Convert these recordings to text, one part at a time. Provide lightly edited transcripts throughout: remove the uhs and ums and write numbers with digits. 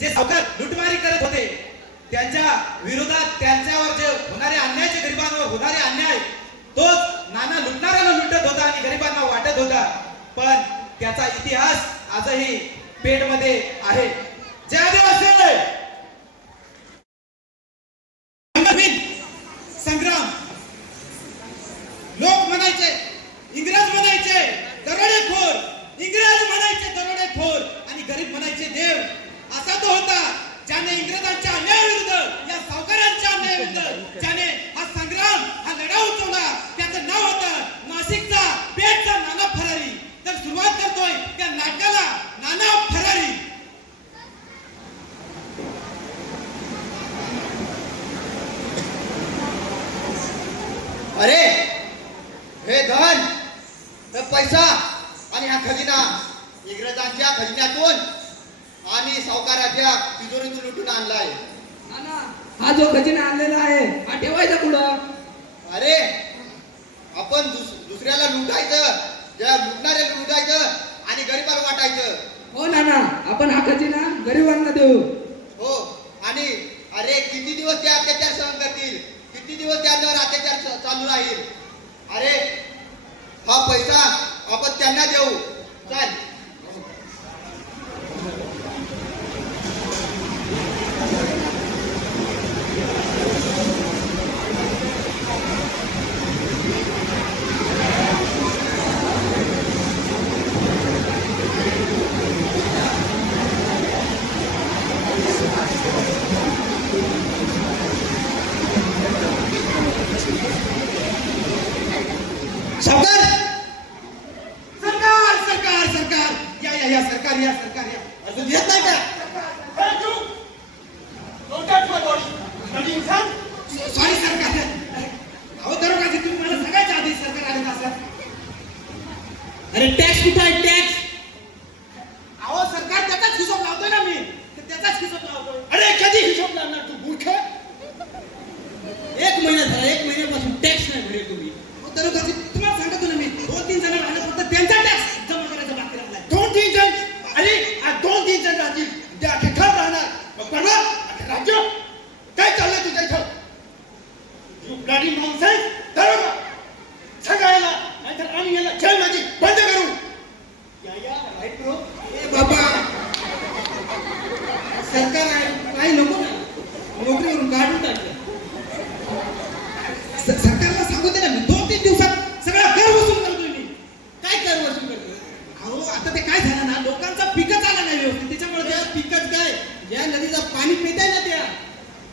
जे सावकार लुटमारी करत होते त्यांच्या विरोधात त्यांच्यावर जे होणारे अन्यायाचे गरिबांवर होणारे अन्याय तोच नाना लुटणाऱ्याला लुटत होता आणि गरिबांना वाटत होता. पण त्याचा इतिहास आजही पेठमध्ये आहे. जे आदिवासी संग्राम लोक म्हणायचे इंग्रज म्हणायचे दरोडेखोर, इंग्रज म्हणायचे दरोडेखोर आणि गरीब म्हणायचे देव. असा तो होता ज्याने इंग्रजांच्या अन्यायाविरुद्ध या सावकारांच्या अन्यायाविरुद्ध ज्याने हा संग्राम हा लढा उचलला. त्याचं नाव होतं नाशिकचा पेठचा नाना फरारी. तर सुरुवात करतोय त्या नाटकाला नाना फरारी. अरे हे धन, हे पैसा आणि हा खजिना इंग्रजांच्या खजिन्यातून आणि सावकाराच्या तिजोरीतून लुटून आणलाय. हा जो खजिना आणलेला आहे हा ठेवायचा कुठं? अरे आपण दुसऱ्याला लुटायचं, ज्या लुटणाऱ्याला लुटायचं आणि गरीबाला वाटायचं. हो नाना, आपण हा खजिना गरिबांना देऊ. हो, आणि अरे किती दिवस ते अत्याचार सहन करतील, किती दिवस त्यांच्यावर अत्याचार चालू राहील. अरे हा पैसा आपण त्यांना देऊ. चल. सावकार सरकार सरकार सरकार या या या सरकार या सरकार या. अजून येत नाही का? सॉरी सरकार. अहो दरोगाजी तुम्ही मला सगळ्याच्या आधी सरकार आले असं. अरे टॅक्स कुठं आहे? टॅक्स अहो सरकार त्याचाच हिशोब लावतोय ना मी. त्याचाच हिशोब लावतोय. अरे कधी हिशोब लावणार तू मूर्ख? एक महिना झाला, एक महिन्यापासून टॅक्स नाही भरेल तुम्ही. दरोगाजी तुम्हाला सांगतो ना मी 2-3 जण राहिले फक्त त्यांचा टॅक्स जमा करायचा बाकी राहिलाय. 2-3 जण? अरे 2-3 जण राहतील ते अख्खे खात राहणार. मग परवा राज्य काय चाललंय तुझ्या इथं? You bloody nonsense. दरोगा सगळ्याला नाहीतर आम्ही याला जेलमध्ये बंद करू. या राईट ब्रो. ए बाबा सरकार काही नको ना नोकरीवरून काढून टाकलं. सरकारला सांगू दे ना मी 2-3 दिवसात सगळा कर वसूल करतोय मी. काय कर वसूल करतो? अहो आता ते काय झालं ना लोकांचा पिकच आला नाही व्यवस्थित त्याच्यामुळे त्या पिकच काय, ज्या नदीचं पाणी पिताय ना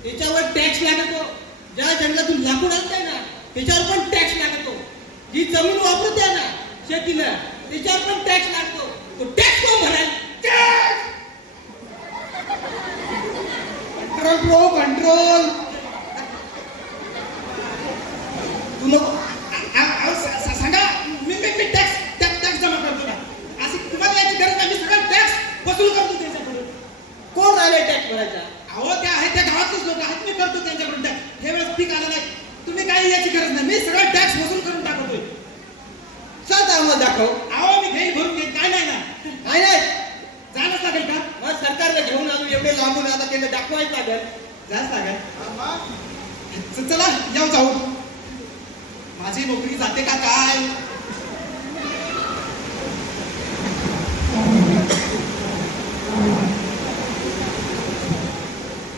त्याच्यावर टॅक्स लागतो. ज्या जंगलातून लाकूड आणताय ना त्याच्यावर पण टॅक्स लागतो. जी जमीन वापरते ना शेतीला त्याच्यावर पण टॅक्स लागतो. तो टॅक्स कोण भराल? Control bro control. तू नको सांगा मी टॅक्स जमा करतो ना. अशी तुम्हाला याची गरज नाही. मी सगळा टॅक्स वसूल करतो त्यांच्याकडून. कोण आले टॅक्स भरायचा? अहो त्या आहेत त्या गावातच लोक आहेत. मी करतो त्यांच्याकडून टॅक्स. हे वेळेस पीक आलं नाही तुम्ही काही याची गरज नाही. मी सगळा टॅक्स वसूल करून टाकतोय. चल आम्हाला दाखव. अहो मी घेईल भरून घेईल काय नाही ना. नाही नाही जाणच लागेल का? मग सरकारला घेऊन आलो एवढे लांबून, आता त्यांना दाखवायचं लागेल. जाच लागेल. चला जाऊ. माझी नोकरी जाते का काय?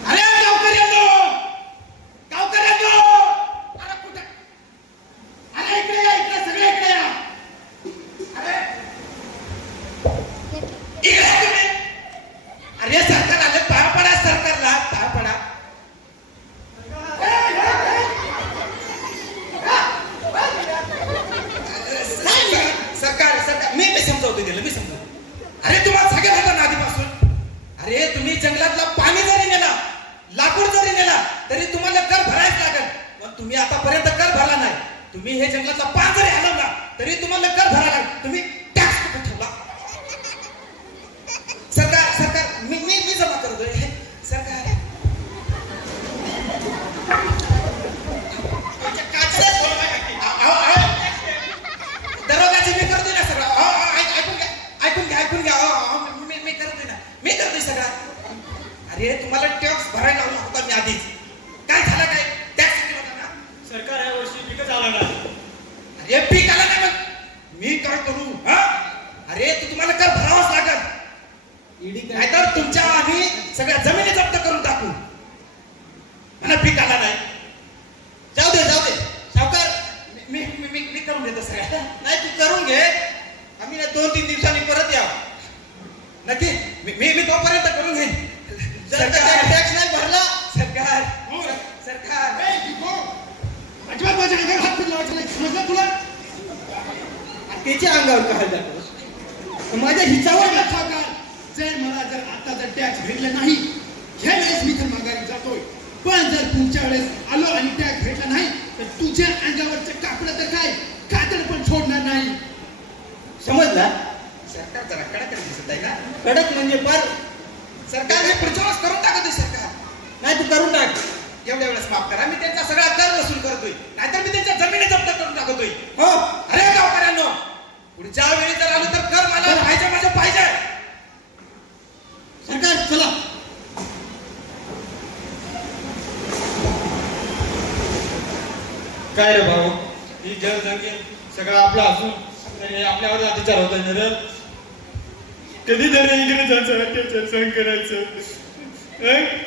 अरे गावकऱ्यांनो गावकऱ्यांनो अरे कुठे? अरे इकडे या, इकडे सगळे इकडे या. अरे इकडे तुम्ही. अरे सरकार आले पाया पडा. सरकारला पाया पडा. अरे तुम्हाला टॅक्स भरायला लावला होता मी आधीच. काय झालं काय? टॅक्स किती होता ना? सरकार या वर्षी पिकच आलं नाही. अरे पीक आला नाही मग मी काय करू? हा? अरे तुम्हाला कर भरावाच लागत. नाहीतर तुमच्या आम्ही सगळ्या जमिनी जप्त करून टाकू. मला पीक आला नाही. जाऊ दे सावकार. मी मी मी मी करून देतो सगळ्या. नाही तू करून घे. आम्ही ना 2-3 दिवसांनी परत या. नक्की मी मी मी तोपर्यंत करून घेईन. जर टॅक्स नाही भरला सरकार हो. सरकार ए, शिको. अजिबात माझ्या अंगावर हात फिरला वाटलं नाही. समजलं तुला? त्याच्या अंगावर काय जातो माझ्या हिचावर सगळं सावकार, जर आता टॅक्स भेटला नाही ह्या वेळेस मी तर माघारी जातोय. पण जर पुढच्या वेळेस आलो आणि टॅक्स भेटला नाही तर तुझ्या अंगावरचं कापड तर काय कातड पण सोडणार नाही. समजला? सरकार जरा कडक दिसत आहे ना. कडक म्हणजे पर सरकार मी पुढच्या वेळेस करून टाकतोय. सरकार नाही तू करून टाक. एवढ्या वेळेस माफ करा. मी त्यांचा सगळा कर वसूल करतोय. नाहीतर मी त्यांच्या जमिनी जप्त करून टाकतोय. हो अरे गावकऱ्यांनो, पुढच्या वेळी जर आलो तर कर मला पाहिजे माझं पाहिजे. सरकार चला. काय रे भाऊ, ही जनसंख्या सगळं आपलं असून तरी आपल्यावर अत्याचार होत आहे रे. कधीतरी इंग्रजांचा अत्याचार सहन करायचं,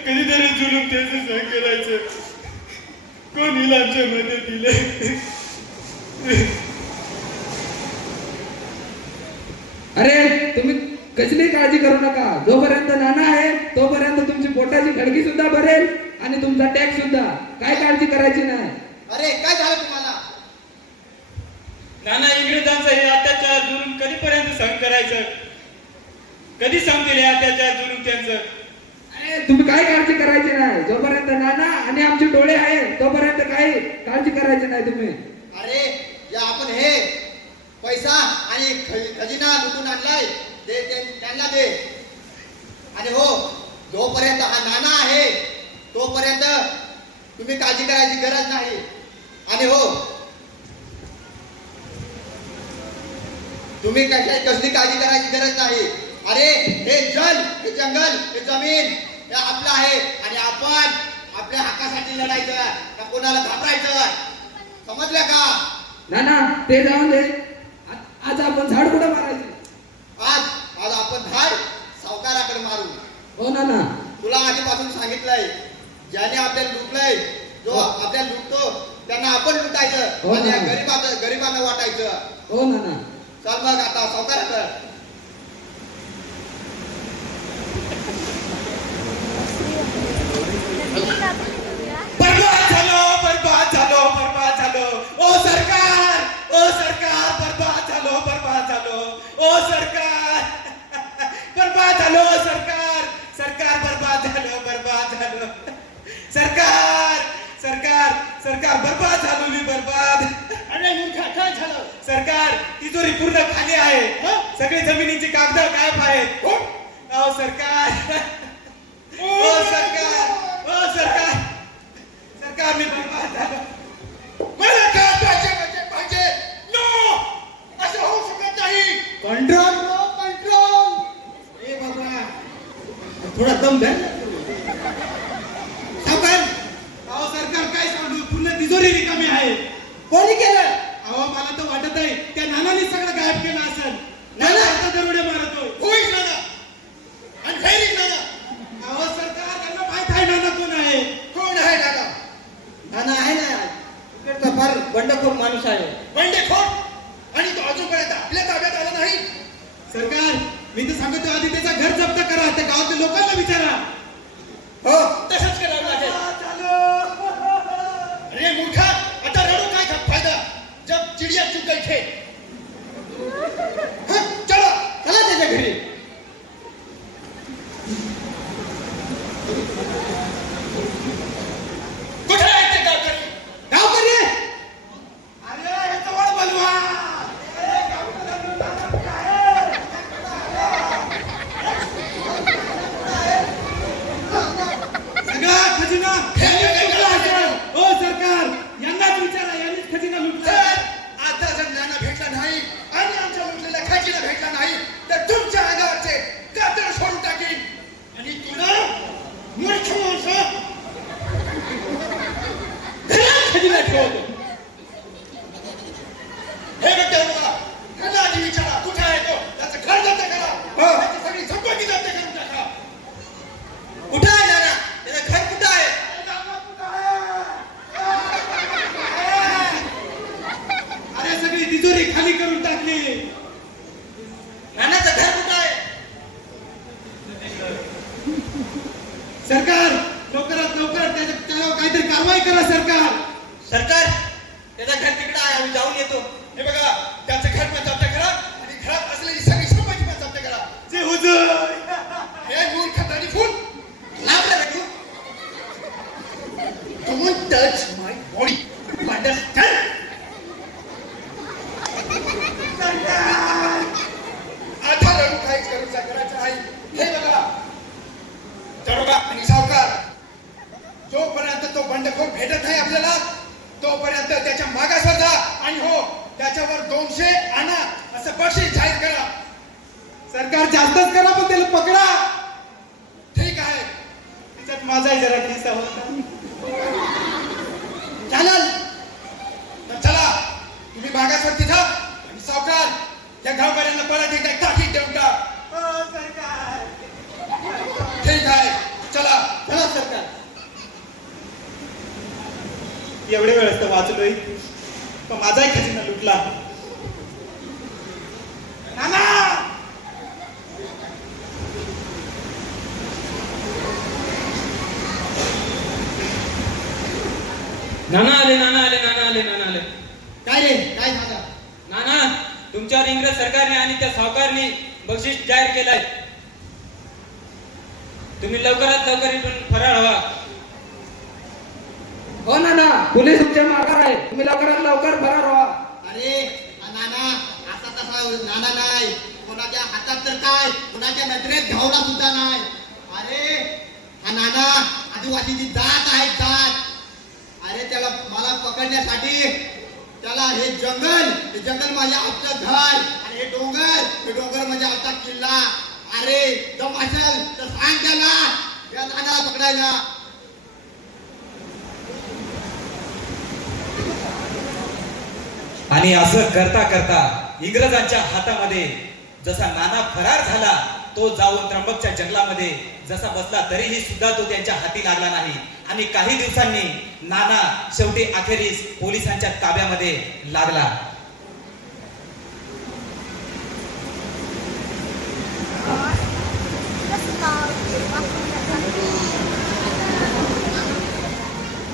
कधीतरी जुलूम त्याचं सहन करायचं. कोण येईल आमच्या मदतीला? अरे तुम्ही कसली काळजी करू नका. जोपर्यंत नाना आहे तोपर्यंत तुमची पोटाची खडकी सुद्धा भरेल आणि तुमचा टॅक्स सुद्धा. काय काळजी करायची नाही. अरे काय झालं तुम्हाला? नाना इंग्रजांचा हे अत्याचार जुलूम कधीपर्यंत सहन करायचं? कधी संपतील हे अत्याचार जुलूम त्यांचं? अरे तुम्ही काय काळजी करायची नाही. जोपर्यंत नाना आणि आमचे डोळे आहेत तोपर्यंत काही काळजी करायची नाही तुम्ही. अरे या आपण हे पैसा आणि खजिना लुटून आणलाय त्यांना दे. आणि हो जोपर्यंत हा नाना आहे तोपर्यंत तुम्ही काळजी करायची गरज नाही. आणि हो तुम्ही कसली काळजी करायची गरज नाही. अरे हे जल, हे जंगल, हे जमीन हे आपलं आहे आणि आपण आपल्या हक्कासाठी लढायचं, का कोणाला घाबरायचं. समजलं का? नाना ते जाऊन दे. आज आपण झाड कुठं मारायचे? आज आपण झाड सावकाराकडे मारू. हो नाना. तुला आधीपासून सांगितलंय, ज्याने आपल्याला लुटलंय, जो आपल्याला लुटतो त्यांना आपण लुटायचं हो आणि ना. गरिबांना वाटायचं. हो नाना. चल मग आता सावकाराकडे. बर्बाद झालो बर्बाद झालो बर्बाद झालो. ओ सरकार बर्बाद झालो बर्बाद झालो. ओ सरकार बर्बाद झालो. सरकार बर्बाद झालो बर्बाद झालो. सरकार बर्बाद झालो मी बर्बाद. अरे मूर्खा काय झालं? सरकार तिजोरी पूर्ण खाली आहे. सगळी जमिनीची कागद गायब आहेत. ओ सरकार सरकार मी बर्बाद झालो. मला काय पाहिजे? नो, असं होऊ शकत नाही. कंट्रोल ए बाबा, थोडा दम धर. सावकार, अहो सरकार काय सांगू, पूर्ण तिजोरी रिकामी आहे. कोणी केलं? अहो मला तर वाटत आहे त्या नानाने सगळं गायब केलं असेल. नाना? आता दरोडे मारतोय. होईल नाना आणि फैरिक नाना. अहो सरकार त्यांना माहित आहे नाना कोण आहे. कोण आहे नाना? नाना आहे ना, इकडचा फार बंडखोर माणूस आहे. बंडेखोर आणि तो अजूनपर्यंत आपल्या ताब्यात आला नाही. सरकार मी तर सांगतो आधी त्याचा घर जप्त करा. त्या गावातील लोकांना विचारा. हो तसंच करावं लागेल. अरे मूर्खा, आता रडू काय फायदा जब चिडिया चुक गई थे. चला त्याच्या घरी. कुठे आहे ते गावकरी? गावकरी अरे हे जवळ बोलवा. सगळा खजिना लुटला असेल. हो सरकार यांनाच विचारा, यांनीच खजिना लुटला. आता जर नाना भेटला नाही आणि आमच्या लुटलेला खजिना भेटला नाही तर तुमच्या अंगावरचे कातळ सोडून टाकीन. आणि तुला सरकार लवकरात लवकर त्याच्यावर काहीतरी कारवाई करा सरकार. सरकार त्याचं घर तिकडं आहे, आम्ही जाऊन येतो. हे बघा, त्याचं घर पण जप्त करा आणि घरात असलेली सगळी संपत्ती पण जप्त करा. जे हुजूर. हे मूर्ख फूल, लावलं रे तू. don't touch my body. You understand? आता रडू काहीच करायचं आहे. हे बघा, दरोगा आणि सावकार, जोपर्यंत तो बंडखोर भेटत नाही आपल्याला, तोपर्यंत त्याच्या मागासवर जा आणि हो, त्याच्यावर 200 आणा असं बक्षीस जाहीर करा. सरकार जास्तच करा पण त्याला पकडा. ठीक आहे, त्याच्यात माझाही जरा ठिसा होता. चालेल. तर चला, तुम्ही मागासवर तिथं आणि सावकार त्या गावकऱ्यांना परत एकदा काठी देऊन टाक. हो सरकार. ठीक आहे, चला. चला सरकार. एवढे वेळेस तर वाचलोय पण माझाही खजिना लुटला. नाना. नाना आले नाना आले नाना आले नाना आले. काय रे, काय झालं? नाना, तुमच्यावर इंग्रज सरकारने आणि त्या सावकारने बक्षीस जाहीर केलंय. तुम्ही लवकरात लवकर इथून फरार व्हा. हो नाना, पोलीस तुमच्या मागावर आहे. तुम्ही लवकरात लवकर फरार व्हा. अरे हा नाना असा तसा नाना नाही, कोणाच्या हातात तर काय, कोणाच्या नजरेत घावला सुद्धा नाही. अरे हा नाना आदिवासीची जात आहे, जात. अरे त्याला मला पकडण्यासाठी त्याला हे जंगल म्हणजे आमचं घर आणि हे डोंगर म्हणजे आमचा किल्ला. अरे जम असेल तर सांग त्याला, या नानाला पकडायला. आणि असं करता करता इंग्रजांच्या हातामध्ये जसा नाना फरार झाला, तो जाऊन त्र्यंबकच्या जंगलामध्ये जसा बसला तरीही सुद्धा तो त्यांच्या हाती लागला नाही. आणि काही दिवसांनी नाना शेवटी अखेरीस पोलिसांच्या ताब्यामध्ये लागला.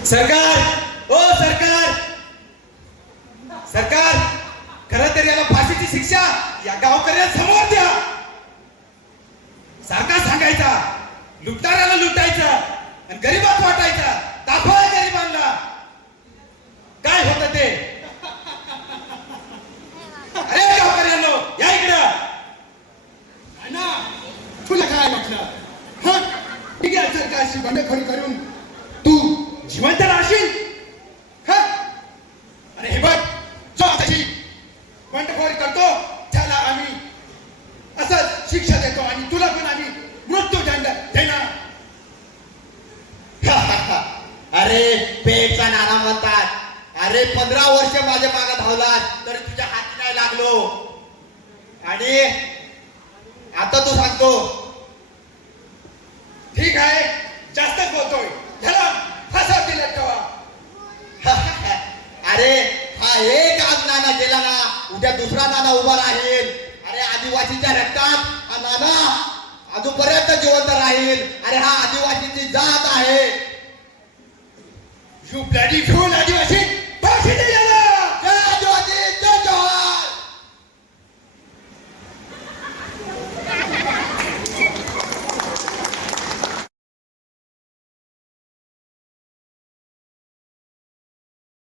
सरकार. ओ सरकार. सरकार खरं तर याला फाशीची शिक्षा या गावकऱ्यांसमोर द्या. सारखा सांगायचा, लुटणाऱ्याला लुटायचं आणि गरीबात वाटायचा. दाखवा गरीबांना काय होतं ते. अरे गावकऱ्यांनो, या इकडं. नाना, तुला काय वाटलं? हा, ठीक आहे, सरकारशी बंडखोरी करून तू जिवंत राहशील? हा? अरे हे बघ, जो त्याची बंडखोरी करतो त्याला आम्ही असंच शिक्षा देतो आणि तुला पण आम्ही मृत्यूदंड देणार. अरे पेटचा नाना म्हणतात. अरे 15 वर्ष माझ्या मागे धावलात तरी तुझ्या हाती नाही लागलो आणि आता तू सांगतो. ठीक आहे, जास्तच बोलतोय, ह्याला फासावरती लटकवा. अरे हा एक आज नाना गेला ना, उद्या दुसरा नाना उभा राहील. अरे आदिवासीच्या रक्तात हा नाना अजूनपर्यंत जिवंत राहील. अरे हा आदिवासीची जात आहे. You bloody fool!